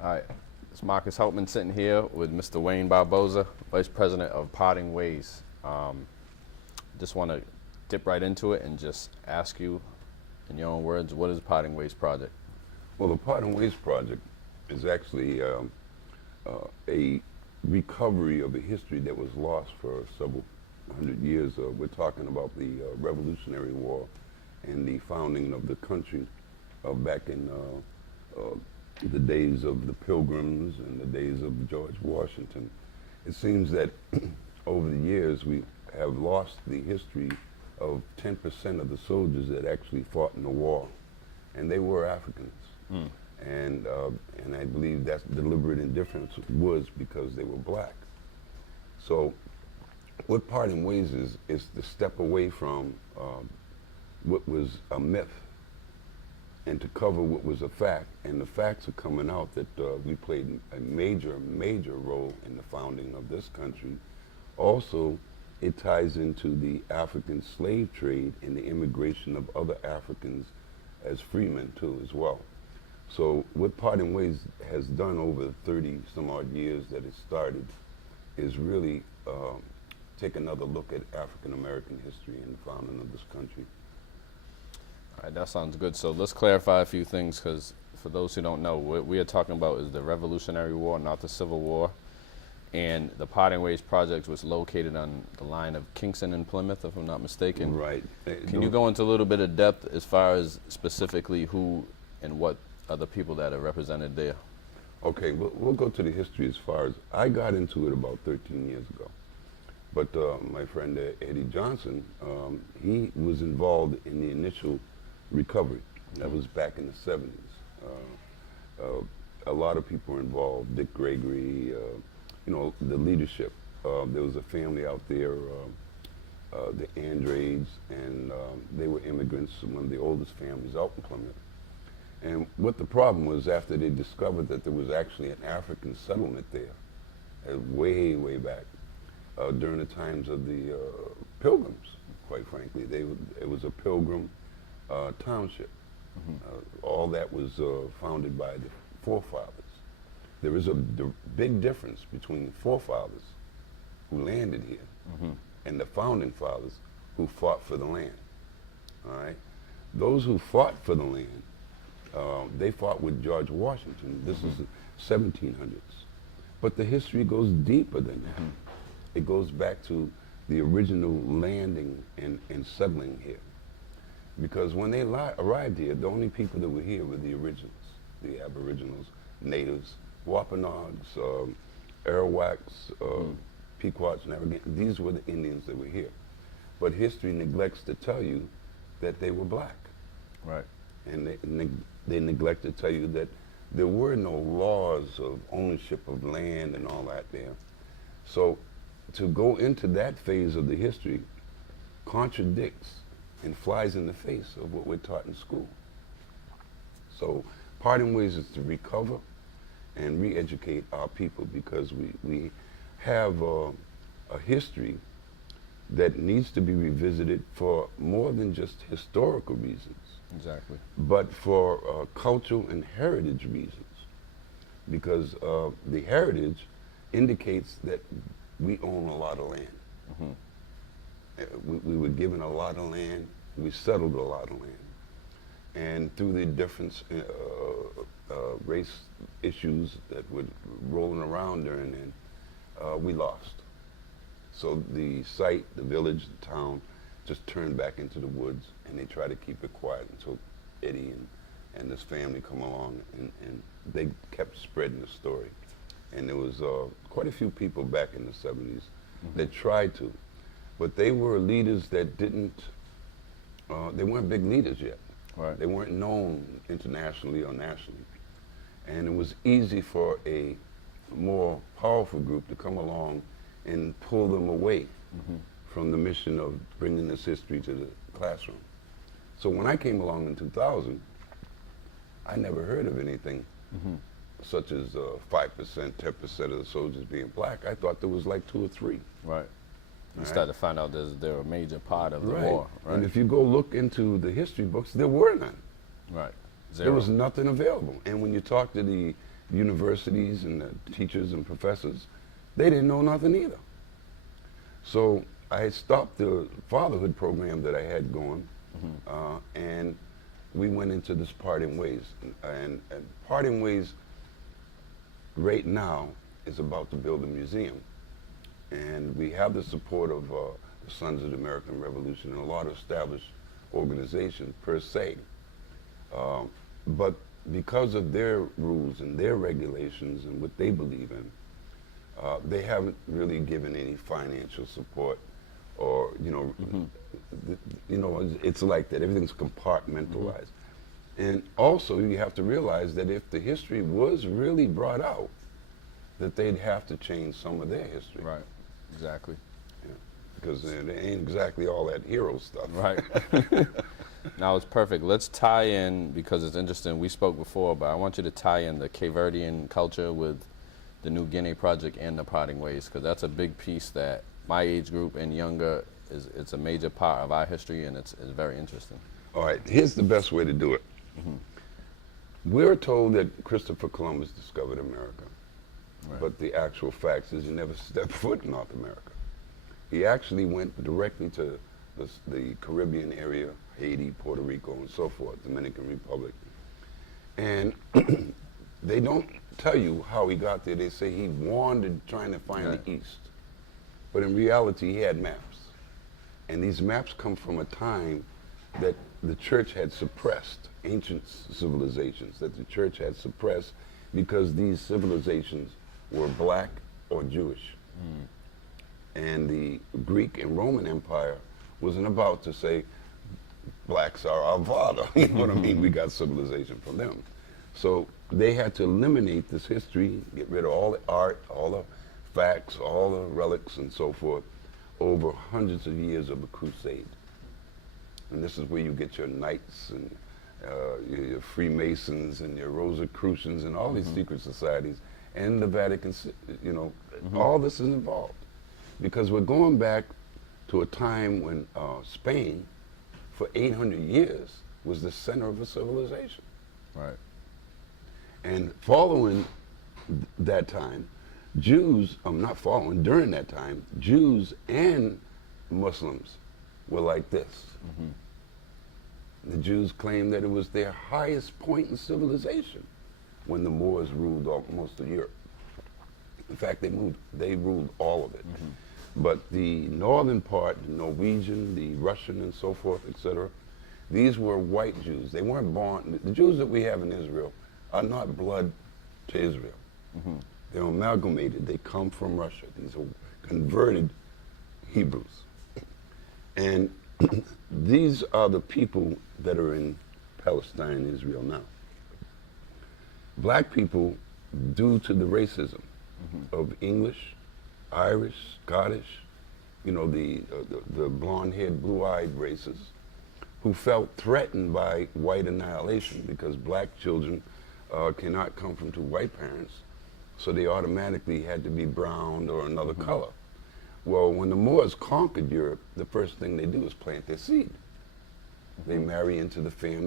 All right, it's Marcus Heltman sitting here with Mr. Wayne Barboza, Vice President of Parting Ways. Just want to dip right into it and just ask you, in your own words, what is Parting Ways Project? Well, the Parting Ways Project is actually a recovery of a history that was lost for several hundred years. We're talking about the Revolutionary War and the founding of the country back in the days of the Pilgrims and the days of George Washington. It seems that over the years we have lost the history of 10% of the soldiers that actually fought in the war, and they were Africans. And I believe that's deliberate indifference was because they were black. So what Parting Ways is to step away from what was a myth and to cover what was a fact. And the facts are coming out that we played a major role in the founding of this country. Also, it ties into the African slave trade and the immigration of other Africans as freemen too as well. So what Parting Ways has done over the 30 some odd years that it started is really take another look at African American history and the founding of this country. All right, that sounds good. So let's clarify a few things, because for those who don't know, what we are talking about is the Revolutionary War, not the Civil War. And the Parting Ways Project was located on the line of Kingston and Plymouth, if I'm not mistaken. Right. Can you go into a little bit of depth as far as specifically who and what other people that are represented there? Okay, we'll go to the history as far as I got into it about 13 years ago. But my friend Eddie Johnson, he was involved in the initial recovery. That was back in the 70s. A lot of people were involved, Dick Gregory, you know, the leadership. There was a family out there, the Andrades, and they were immigrants, one of the oldest families out in Plymouth. And what the problem was, after they discovered that there was actually an African settlement there, way back, during the times of the Pilgrims, quite frankly. It was a Pilgrim township. All that was founded by the forefathers. There is a big difference between the forefathers who landed here and the founding fathers who fought for the land. All right? Those who fought for the land, they fought with George Washington. This is the 1700s. But the history goes deeper than that. It goes back to the original landing and settling here. Because when they arrived here, the only people that were here were the originals, the Aboriginals, natives, Wampanoags, Arawaks, Pequots, Narragansett. These were the Indians that were here. But history neglects to tell you that they were black. Right. And they neglect to tell you that there were no laws of ownership of land and all that there. So to go into that phase of the history contradicts and flies in the face of what we're taught in school. So Parting Ways is to recover and re-educate our people, because we have a history that needs to be revisited for more than just historical reasons. Exactly. But for cultural and heritage reasons, because the heritage indicates that we own a lot of land. We were given a lot of land, we settled a lot of land. And through the different race issues that were rolling around during then, we lost. So the site, the village, the town, just turned back into the woods, and they try to keep it quiet until Eddie and this family come along, and they kept spreading the story. And there was quite a few people back in the 70s that tried to, but they were leaders that didn't, they weren't big leaders yet. Right. They weren't known internationally or nationally. And it was easy for a more powerful group to come along and pull them away from the mission of bringing this history to the classroom. So when I came along in 2000, I never heard of anything such as 5%, 10% of the soldiers being black. I thought there was like 2 or 3. Right. You start to find out they're a major part of the Right. war. Right. And if you go look into the history books, there were none. Right. There was nothing available. And when you talk to the universities and the teachers and professors, they didn't know nothing either. So I stopped the fatherhood program that I had going, and we went into this Parting Ways. And Parting Ways right now is about to build a museum. And we have the support of the Sons of the American Revolution and a lot of established organizations per se. But because of their rules and their regulations and what they believe in, they haven't really given any financial support, or it's like that. Everything's compartmentalized. And also, you have to realize that if the history was really brought out, that they'd have to change some of their history. Right. Exactly. Yeah. Because they ain't exactly all that hero stuff. Right. Now it's perfect. Let's tie in, because it's interesting. We spoke before, but I want you to tie in the Cape Verdean culture with the New Guinea Project and the Parting Ways, because that's a big piece that my age group and younger it's a major part of our history, and it's very interesting. All right, here's the best way to do it. We're told that Christopher Columbus discovered America, but the actual fact is he never stepped foot in North America. He actually went directly to the Caribbean area, Haiti, Puerto Rico, and so forth, Dominican Republic. And they don't tell you how he got there. They say he wandered trying to find the East. But in reality, he had maps. And these maps come from a time that the church had suppressed, ancient civilizations that the church had suppressed because these civilizations were black or Jewish. And the Greek and Roman Empire wasn't about to say, blacks are our father. You know what I mean? We got civilization from them. So they had to eliminate this history, get rid of all the art, all the facts, all the relics and so forth, over hundreds of years of a crusade. And this is where you get your knights and your Freemasons and your Rosicrucians and all these secret societies and the Vatican, all this is involved. Because we're going back to a time when Spain, for 800 years, was the center of a civilization. Right. And following that time, Jews, during that time, Jews and Muslims were like this. The Jews claimed that it was their highest point in civilization when the Moors ruled most of Europe. In fact, they ruled all of it. But the northern part, the Norwegian, the Russian, and so forth, etc., these were white Jews. They weren't born. The Jews that we have in Israel are not blood to Israel. They're amalgamated. They come from Russia. These are converted Hebrews. And these are the people that are in Palestine, Israel now. Black people, due to the racism of English, Irish, Scottish, the blonde-haired, blue-eyed races, who felt threatened by white annihilation because black children cannot come from two white parents, so they automatically had to be brown or another color. Well, when the Moors conquered Europe, the first thing they do is plant their seed. They marry into the family.